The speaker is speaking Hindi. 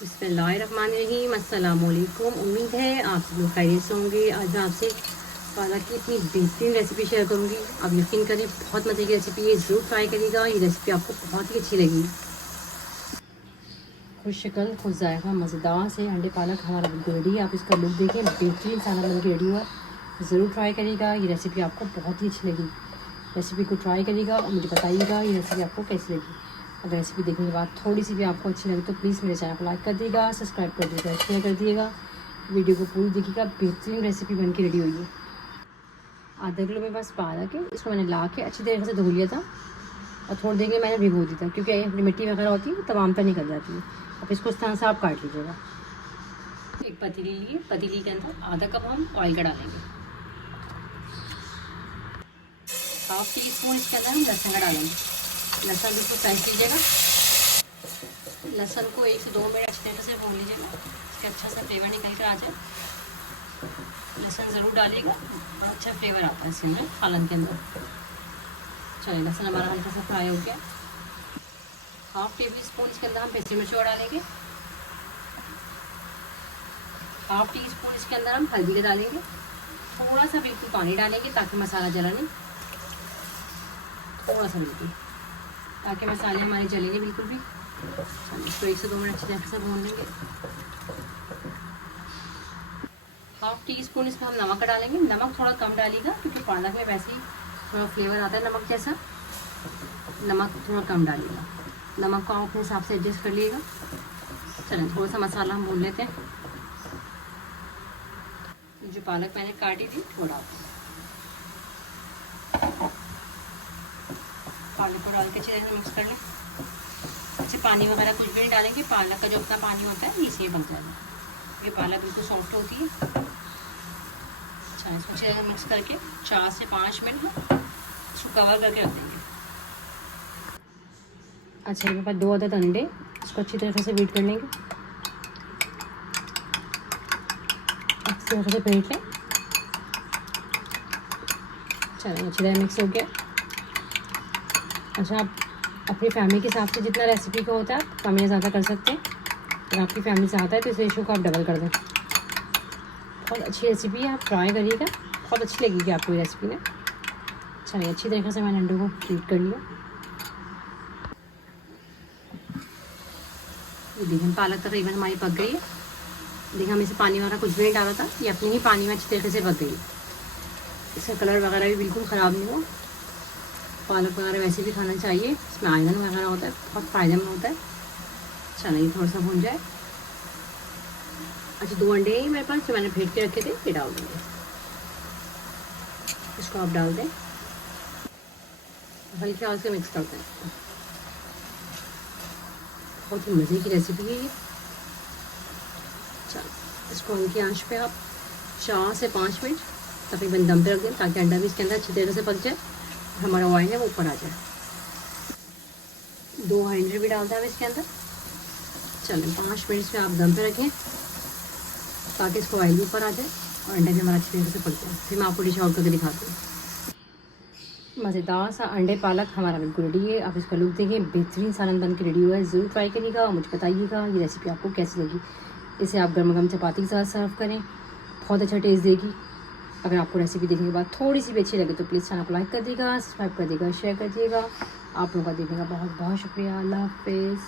बिस्मिल्लाहिर्रहमानिर्रहीम। अस्सलाम वालेकुम। उम्मीद है आप सब लोग खैरियत से होंगे। आज मैं आपसे पालक की इतनी बेहतरीन रेसिपी शेयर करूंगी। आप यकीन करें बहुत मज़े की रेसिपी है, ज़रूर ट्राई करिएगा। ये रेसिपी आपको बहुत ही अच्छी लगी। खुश शक्ल खुश जायका मज़ेदार से अंडे पालक हमारा बिल्कुल रेडी है। आप इसका लुक देखें, बेहतरीन सारा बन के रेडी हुआ। ज़रूर ट्राई करिएगा, ये रेसिपी आपको बहुत ही अच्छी लगी। रेसिपी को ट्राई करिएगा और मुझे बताइएगा ये रेसिपी आपको कैसी लगी। अगर रेसिपी देखने के बाद थोड़ी सी भी आपको अच्छी लगे तो प्लीज़ मेरे चैनल को लाइक कर दिएगा, सब्सक्राइब कर दिएगा, शेयर कर दिएगा। वीडियो को पूरी देखिएगा, बेहतरीन रेसिपी बन के रेडी हुई है। आधा किलो मेरे पास पालक है, इसको मैंने ला के अच्छी तरीके से धो लिया था और थोड़ी देर के लिए मैंने भिगो दिया था, क्योंकि मिट्टी वगैरह होती है वो तमाम पर निकल जाती है। अब इसको इस तरह से आप काट लीजिएगा। एक पतीली लिए, पतीली के अंदर आधा कप हम ऑयल का डालेंगे। हाफ टी स्पून इसके अंदर हम लहसुन का डालेंगे। लहसुन बिल्कुल फ्रेश लीजिएगा। लहसुन को 1 से 2 मिनट अच्छी तरीके से भून लीजिएगा, इसका अच्छा सा फ्लेवर निकल कर आ जाए। लहसुन ज़रूर डालिएगा, बहुत अच्छा फ्लेवर आता है इसके अंदर, पालक के अंदर। चलिए, लहसुन हमारा हल्का सा फ्राई हो गया। हाफ टेबल स्पून इसके अंदर हम पिसी मिर्च डालेंगे। हाफ टी स्पून इसके अंदर हम हल्दी का डालेंगे। थोड़ा सा बिल्कुल पानी डालेंगे ताकि मसाला जला नहीं, थोड़ा सा बिल्कुल, ताकि मसाले हमारे जलेंगे बिल्कुल भी। इसको 1 से 2 मिनट अच्छी तरह से भून लेंगे। हाफ टी स्पून इसमें हम नमक का डालेंगे। नमक थोड़ा कम डालिएगा क्योंकि पालक में वैसे ही थोड़ा फ्लेवर आता है नमक जैसा। नमक थोड़ा कम डालिएगा। नमक को आप अपने हिसाब से एडजस्ट कर लीजिएगा। चलें, थोड़ा सा मसाला हम भून लेते हैं। जो पालक मैंने काटी थी थोड़ा पालक को डाल के अच्छी तरह से मिक्स कर लें। अच्छे पानी वगैरह कुछ भी नहीं डालेंगे, पालक का जो अपना पानी होता है इसे बन जाएगा। ये पालक बिल्कुल सॉफ्ट होती है। अच्छा, इसको अच्छी तरह मिक्स करके 4 से 5 मिनट इसको कवर करके रख देंगे। अच्छा, मेरे पास 2 अदद अंडे, इसको अच्छी तरह से बीट कर लेंगे। अच्छी तरह से फेंट लें। चलिए, अच्छी तरह मिक्स हो गया। अच्छा, आप अपनी फैमिली के हिसाब से जितना रेसिपी का होता है आप कम या ज़्यादा कर सकते हैं। अगर आपकी फैमिली ज़्यादा है तो इस रेशो को आप डबल कर दें। बहुत अच्छी रेसिपी है, आप ट्राई करिएगा, बहुत अच्छी लगेगी आपको ये रेसिपी ना। चलिए, अच्छी तरीके से मैंने अंडों को बीट कर लिया। ये देखिए, पालक तकरीबन हमारी पक गई है। देखिए, हम इसे पानी वगैरह कुछ भी नहीं डाला था, ये अपने ही पानी में अच्छी तरीके से पक गई। इसका कलर वगैरह भी बिल्कुल ख़राब नहीं हुआ। पालक वगैरह वैसे भी खाना चाहिए, इसमें आयरन वगैरह होता है, बहुत फ़ायदेमंद होता है। चलिए, थोड़ा सा भून जाए। अच्छा, 2 अंडे ही मेरे पास जो मैंने फेंट के रखे थे, ये डाल देंगे। इसको आप डाल दें, हल्के आंच से मिक्स करते हैं। बहुत ही मज़े की रेसिपी है ये। चलो, इसको हल्की आंच पे आप 4 से 5 मिनट तकरीबन दम पे रख दें ताकि अंडा भी इसके अंदर अच्छी तरह से पक जाए, हमारा ऑयल है वो ऊपर आ जाए। 2 हैंडल भी डालते हैं इसके अंदर। चलें, 5 मिनट इसमें आप दम पे रखें ताकि इसको ऑयल भी ऊपर आ जाए और अंडा भी हमारा अच्छी तरह से पक जाए। फिर मैं आपको डिश आउट करके दिखाती हूँ। मज़ेदार सा अंडे पालक हमारा बिल्कुल रेडी है। आप इसका लुक देखिए, बेहतरीन सालन बन के रेडी हुआ है। ज़रूर ट्राई करिएगा और मुझे बताइएगा ये रेसिपी आपको कैसी लगी। इसे आप गर्मा गर्म चपाती के साथ सर्व करें, बहुत अच्छा टेस्ट देगी। अगर आपको रेसिपी देखने के बाद थोड़ी सी भी अच्छी लगे तो प्लीज़ चैनल को लाइक कर दिएगा, सब्सक्राइब कर दिएगा, शेयर कर दिएगा। आप लोगों का देखने का बहुत बहुत शुक्रिया। अल्लाह हाफ़िज़।